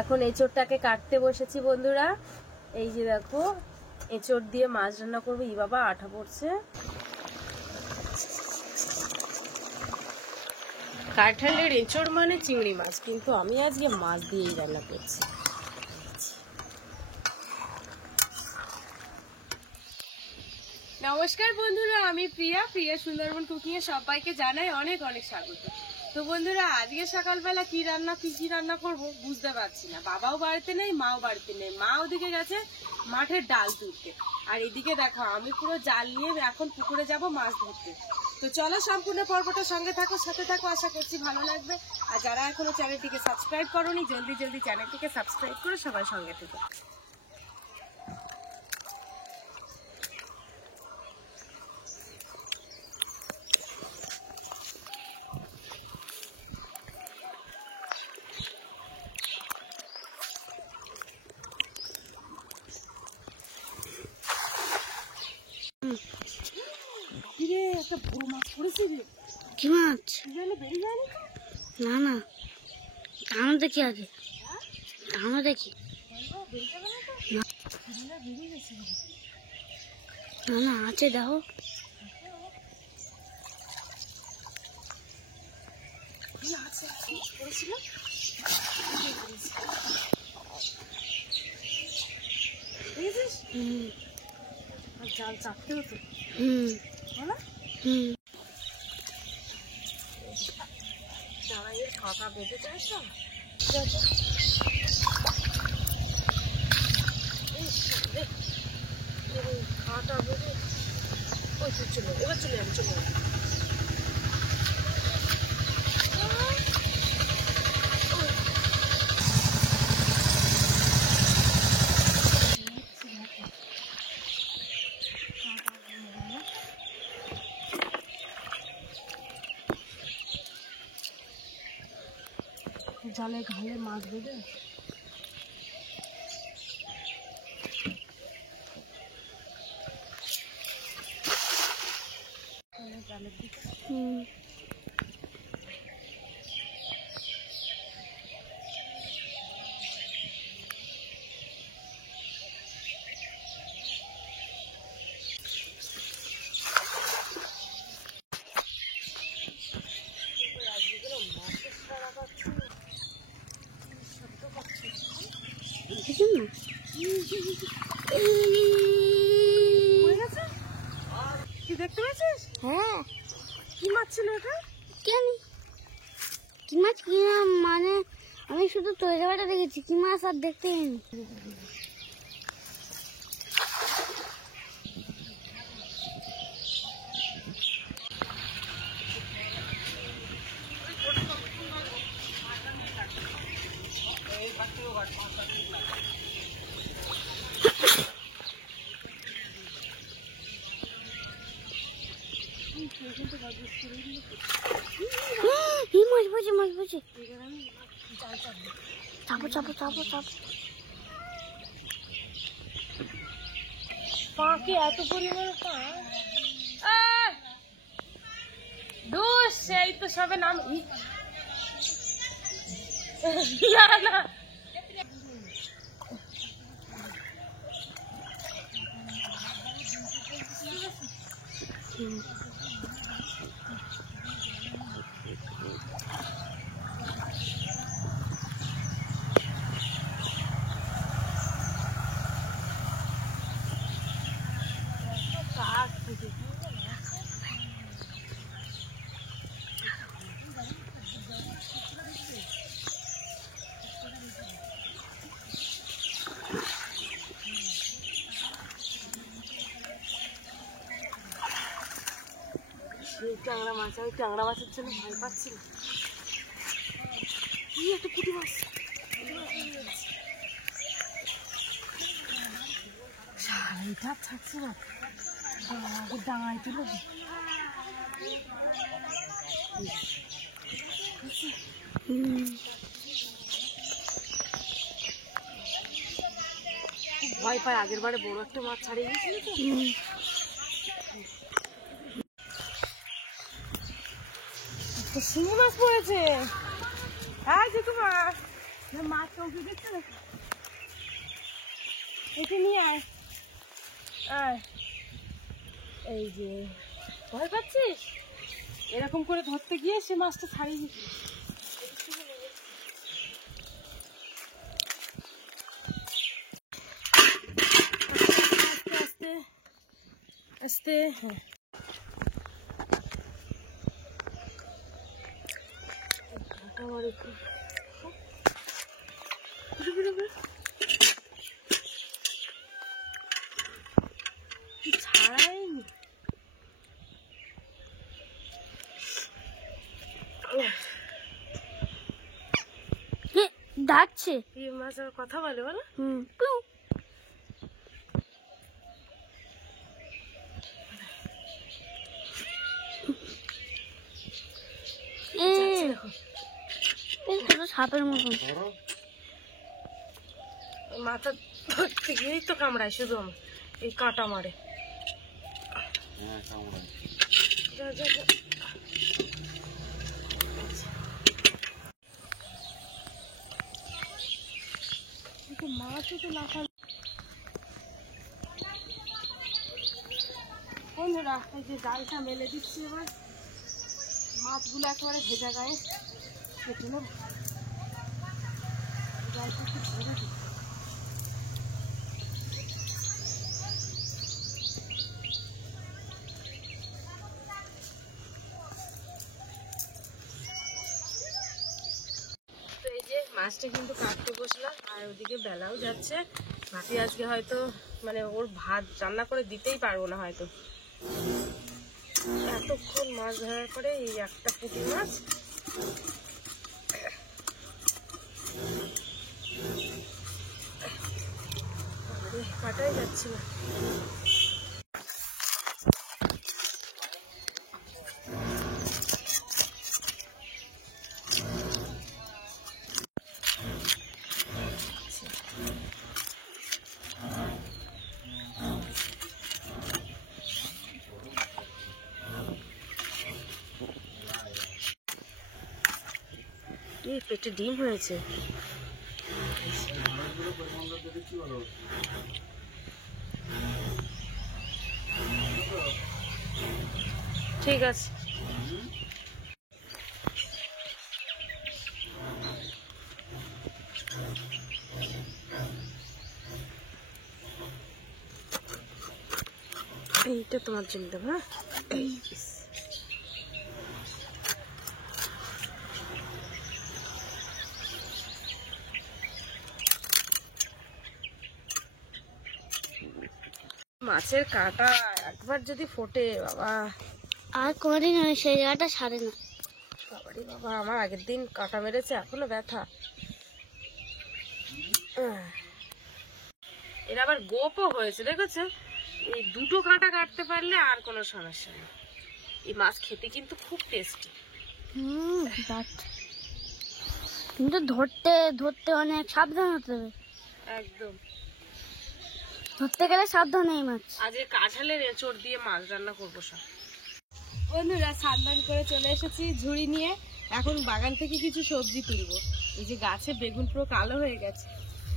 এখন এঁচোড়টাকে কাটতে বসেছি বন্ধুরা। এই যে দেখো, এঁচোড় দিয়ে মাছ রান্না করবো। ই বাবা, আঠা পড়ছে। কাঁঠালের এঁচোড় মানে চিংড়ি মাছ, কিন্তু আমি আজকে মাছ দিয়েই রান্না করছি। নমস্কার বন্ধুরা, আমি প্রিয়া সুন্দরবন কুকিং এ সবাইকে জানাই অনেক অনেক স্বাগত। তো বন্ধুরা, আজকে সকালবেলা কি রান্না করব বুঝতে পারছি না। বাবাও বাড়িতে নেই, মাও বাড়িতে নেই। মা ওদিকে গেছে মাঠের ডাল তুলতে, আর এদিকে দেখো আমি পুরো জাল নিয়ে এখন পুকুরে যাব মাছ ধরতে। তো চলো, সম্পূর্ণ পর্বটা সঙ্গে থাকো, সাথে থাকো, আশা করছি ভালো লাগবে। আর যারা এখনো চ্যানেলটিকে সাবস্ক্রাইব করোনি, জলদি চ্যানেলটিকে সাবস্ক্রাইব করে সবাই সঙ্গে থেকো। একটা বড় মাছ পড়েছে রে। কি মাছ? বেরিয়ে যায়নি? না না, টানো দেখি আগে, টানো দেখি। না না, আছে দেখো। জাল চাপতে হতো। দাঁড়াইয়ের খাতা বেঁধে চাইছো, খাটা বেঁধে ওই চলে এবার চলে যাবে। জালে ঘালে মাছ বেঁধে জালের দিকে। কি দেখতে পেয়েছিস? হ্যাঁ। কি মাছ ছিল এটা? কি মাছ? কি মানে আমি শুধু তৈরি বাটা দেখেছি, কি মাছ আর দেখতে পাইনি। মাছ বলছি। চাপো। পাঁকে এত পরিমাণে দোষ, সেই তো সবে নাম। না ট্যাংরা মাছ, ওই ট্যাংরা মাছের জন্য ভয় পাচ্ছি না। কি একটা পুঁটি মাছ, সারাইটা থাকছে না, ডাঙায় তুলে ভয় পায়। আগের বারে বড় একটা মাছ ছাড়িয়ে গেছিল তো। শিঙি মাছ পড়েছে। হ্যাঁ যে তোমার মাছ চৌকি দেখছো নাকি? এটি নিয়ে আয়। এই যে ভয় পাচ্ছিস? এরকম করে ধরতে গিয়ে সে মাছটা ছাড়িয়ে দিচ্ছি। আস্তে আস্তে হ্যাঁ ছাড়াইনি। ডাকছে এই মাছ আর কথা বলে বলো? সাপের মতন মাথা ধরতে গিয়েই তো কামড়ায় শুধু আমার, এই কাঁটা মারে। যা, যা, যা। মাছও তো না খাল। বন্ধুরা এই যে জালটা মেলে দিচ্ছি, এবার মাছগুলো একেবারে ভেজা গায়ে কেটে নেব। জালটা একটু ধরে দিই। তো এই যে মাছটা কিন্তু কাটতে বসলাম, আর ওদিকে বেলাও যাচ্ছে। মাটি আজকে হয়তো মানে ওর ভাত রান্না করে দিতেই পারবো না হয়তো। এতক্ষণ মাছ ধরার পরে এই একটা পুঁটি মাছ কাটাই যাচ্ছে না। এই পেটে ডিম হয়েছে। ঠিক আছে। এইটা তোমার জন্য দেবো। হ্যাঁ মাছের কাঁটা একবার যদি ফোটে বাবা আর কোনোদিন সেই জায়গাটা ছাড়ে না। বাবারে বাবা, আমার আগের দিন কাঁটা মেরেছে, এখনো ব্যথা। এর আবার গোপও হয়েছে দেখেছো? এই দুটো কাঁটা কাটতে পারলে আর কোনো সমস্যা নেই। এই মাছ খেতে কিন্তু খুব টেস্টি। কিন্তু ধরতে ধরতে অনেক সাবধান হতে হবে। একদম ধরতে গেলে সাবধান এই মাছ। আজকে কাঁঠালের এঁচড় দিয়ে মাছ রান্না করবো সব। বন্ধুরা স্নান করে চলে এসেছি ঝুড়ি নিয়ে। এখন বাগান থেকে কিছু সবজি তুলবো। এই যে গাছে বেগুন পুরো কালো হয়ে গেছে,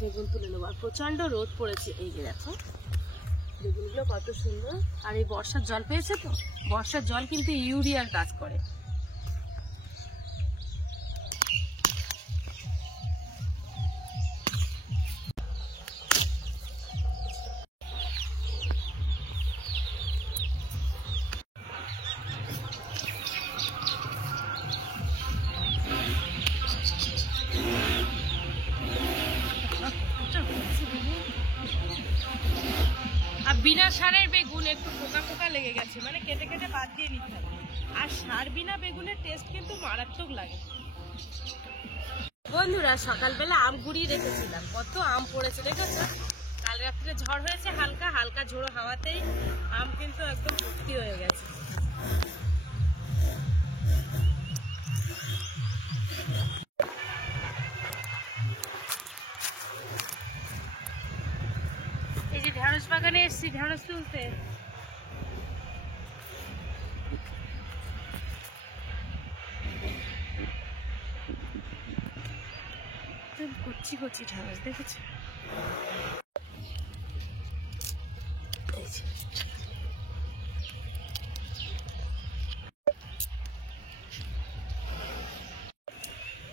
বেগুন তুলে নেবো। আর প্রচন্ড রোদ পড়েছে, এই যে দেখো বেগুনগুলো কত সুন্দর। আর এই বর্ষার জল পেয়েছে তো, বর্ষার জল কিন্তু ইউরিয়ার কাজ করে। আর বিনা সারের বেগুন একটু পোকা পোকা লেগে গেছে, মানে কেটে কেটে বাদ দিয়ে নিতে হবে। আর সার বিনা বেগুনের টেস্ট কিন্তু মারাত্মক লাগে। বন্ধুরা সকালবেলা আম কুড়িয়ে রেখেছিলাম, কত আম পড়েছে দেখেছো? কাল রাত্রে ঝড় হয়েছে, হালকা হালকা ঝোড়ো হাওয়াতেই আম কিন্তু একদম ভর্তি হয়ে গেছে। এই যে ঢেঁড়স বাগানে এসছি ঢেঁড়স তুলতে। কচি কচি ঢ্যাঁড়স দেখেছো?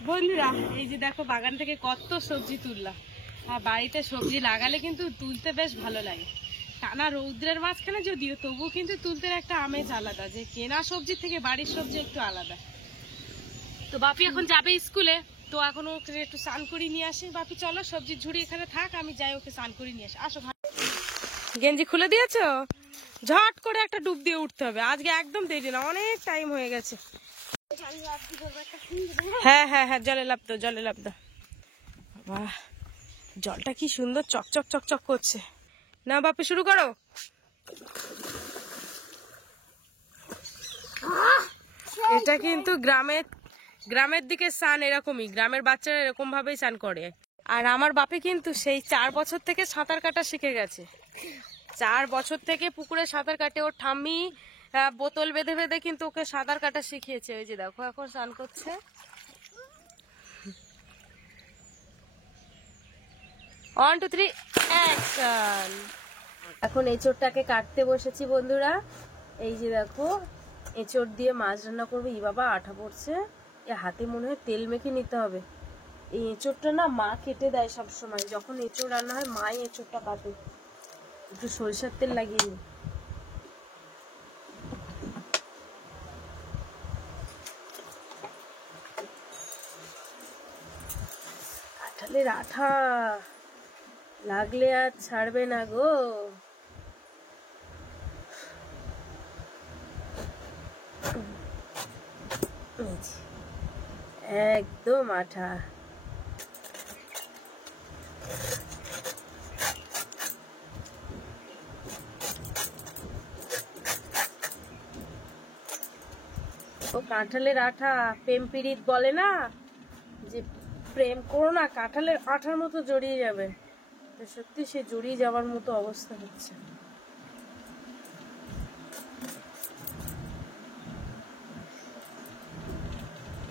বন্ধুরা এই যে দেখো বাগান থেকে কত সবজি তুললাম। আর বাড়িতে সবজি লাগালে কিন্তু তুলতে বেশ ভালো লাগে। টানা রৌদ্রের মাঝখানে যদিও, তবুও কিন্তু তুলতে একটা আমেজ আলাদা, যে কেনা সবজি থেকে বাড়ির সবজি একটু আলাদা। তো বাপি এখন যাবে স্কুলে, তো এখন ওকে একটু স্নান করে নিয়ে আসি। বাপি চলো, সবজির ঝুড়ি এখানে থাক, আমি যাই ওকে স্নান করে নিয়ে আসি। আসো। গেঞ্জি খুলে দিয়েছো? ঝট করে একটা ডুব দিয়ে উঠতে হবে, আজকে একদম দেরি না, অনেক টাইম হয়ে গেছে। হ্যাঁ হ্যাঁ হ্যাঁ, জলে লাফ দাও, জলে লাফ দাও। বাহ, জলটা কি সুন্দর চকচক চকচক করছে। না বাপি, শুরু করো। এটা কিন্তু গ্রামের দিকে স্নান এরকমই, গ্রামের বাচ্চারা এরকম ভাবেই স্নান করে। আর আমার বাপি কিন্তু সেই 4 বছর থেকে সাঁতার কাটা শিখে গেছে। 4 বছর থেকে পুকুরে সাঁতার কাটে। ওর ঠাম্মি বোতল বেঁধে বেঁধে কিন্তু ওকে সাঁতার কাটা শিখিয়েছে। ওই যে দেখো এখন স্নান করছে। 1 2 3 অ্যাকশন। এখন এঁচোড়টাকে কাটতে বসেছি বন্ধুরা। এই যে দেখো, এঁচোড় দিয়ে মাছ রান্না করবো। ই বাবা, আঠা পড়ছে, এ হাতে মনে হয় তেল মেখে নিতে হবে। এই এঁচোড়টা না মা কেটে দেয় সব সময়, যখন এঁচোড় রান্না হয় মাই এঁচোড়টা কাটে। একটু সরিষার তেল লাগিয়ে নি। কাঁঠালের আঠা লাগলে আর ছাড়বে না গো। একদম আঠা। ও কাঁঠালের আঠা, প্রেম পীড়িত বলে না, যে প্রেম করো না, কাঁঠালের আঠার মতো জড়িয়ে যাবে। সত্যি সে জড়িয়ে যাওয়ার মতো অবস্থা হচ্ছে।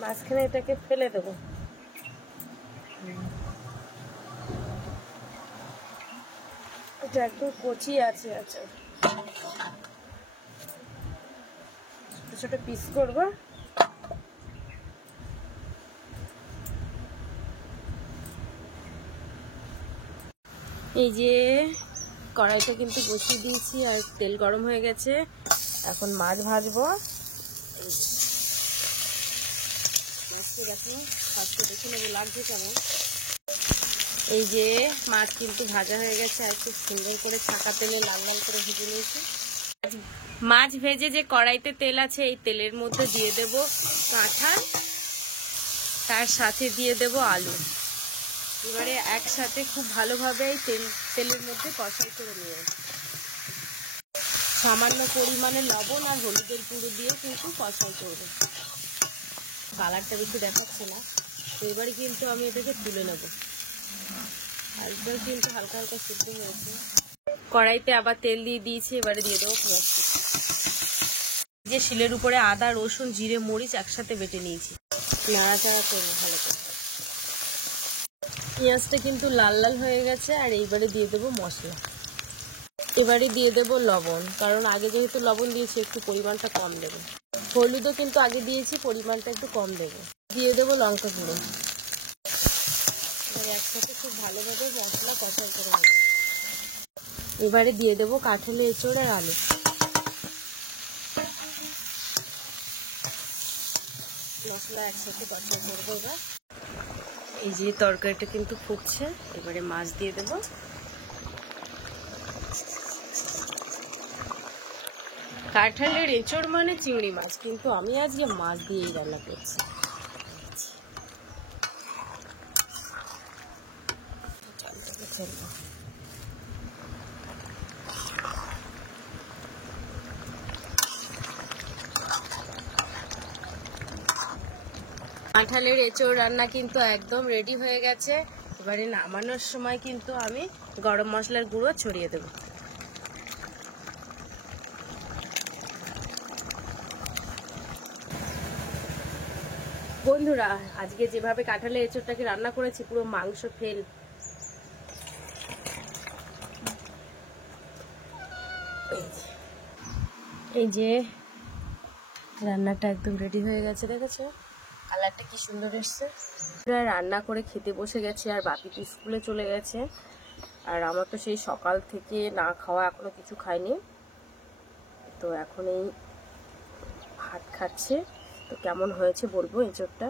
মাঝখানে এটাকে ফেলে দেবো। এটা একটু কচি আছে। আচ্ছা, ছোট ছোট পিস করবো। এই যে কড়াইটা কিন্তু বসিয়ে দিয়েছি, আর তেল গরম হয়ে গেছে। এখন মাছ ভাজবো। মাছটা দেখো, ফার্স্টে দেখে নেবো লাগছে কেমন। এই যে মাছ কিন্তু ভাজা হয়ে গেছে, আর খুব সুন্দর করে ছাকা তেলে লাল লাল করে ভেজে নিয়েছি। মাছ ভেজে যে কড়াইতে তেল আছে, এই তেলের মধ্যে দিয়ে দেব কাঁঠাল, তার সাথে দিয়ে দেব আলু। এবারে একসাথে খুব ভালোভাবে তেলের মধ্যে কষাই করে নিয়ে সামান্য পরিমাণে লবণ আর হলুদের গুঁড়ো দিয়ে কিন্তু কষাই করবে। কালারটা বেশি দেখাচ্ছে না, তো এবারে কিন্তু আমি এটাকে তুলে নেব। একবার কিন্তু হালকা হালকা সিদ্ধ হয়েছে। কড়াইতে আবার তেল দিয়ে দিয়েছি, এবারে দিয়ে দেবো পেঁয়াজ। যে শিলের উপরে আদা, রসুন, জিরে, মরিচ একসাথে বেটে নিয়েছি, নাড়াচাড়া করবো ভালো করে। পেঁয়াজটা কিন্তু লাল লাল হয়ে গেছে, আর এইবারে দিয়ে দেবো মশলা। এবারে দিয়ে দেবো লবণ, কারণ আগে যেহেতু লবণ দিয়েছি একটু পরিমাণটা কম দেবো। হলুদও কিন্তু আগে দিয়েছি, পরিমাণটা একটু কম দেবো। দিয়ে দেবো লঙ্কা গুঁড়ো। এবার একসাথে খুব ভালোভাবে মশলা কষাই করে নেব। এবারে দিয়ে দেবো কাঁঠালের এঁচোড় আর আলু। মশলা একসাথে কষাই করবো। এবার এই যে তরকারিটা কিন্তু ফুটছে, এবারে মাছ দিয়ে দেবো। কাঁঠালের এঁচোড় মানে চিংড়ি মাছ, কিন্তু আমি আজকে মাছ দিয়েই রান্না করছি। কাঁঠালের এঁচোড় রান্না কিন্তু একদম রেডি হয়ে গেছে। এবারে নামানোর সময় কিন্তু আমি গরম মশলার গুঁড়ো ছড়িয়ে দেবো। বন্ধুরা আজকে যেভাবে কাঁঠালের এঁচোড়টাকে রান্না করেছি পুরো মাংস ফেল। এই যে রান্নাটা একদম রেডি হয়ে গেছে, দেখেছো কালারটা কি সুন্দর এসছে। রান্না করে খেতে বসে গেছে আর বাপি তো স্কুলে চলে গেছে। আর আমার তো সেই সকাল থেকে না খাওয়া, এখনো কিছু খাইনি, তো এখন এই ভাত খাচ্ছে। তো কেমন হয়েছে বলবো এঁচোড়টা।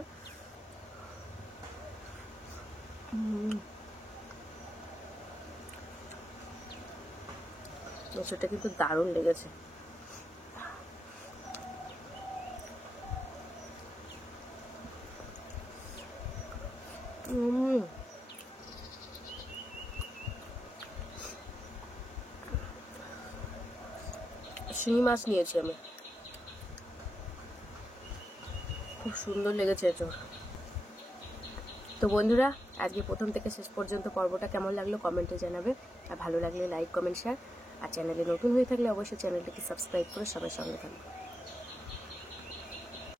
এঁচোড়টা কিন্তু দারুণ লেগেছে। শিঙি মাছ নিয়েছি আমি, খুব সুন্দর লেগেছে এঁচোড়। তো বন্ধুরা আজকে প্রথম থেকে শেষ পর্যন্ত পর্বটা কেমন লাগলো কমেন্টে জানাবে। আর ভালো লাগলে লাইক কমেন্ট শেয়ার, আর চ্যানেলে নতুন হয়ে থাকলে অবশ্যই চ্যানেলটাকে সাবস্ক্রাইব করে সবাই সঙ্গে থাকবে।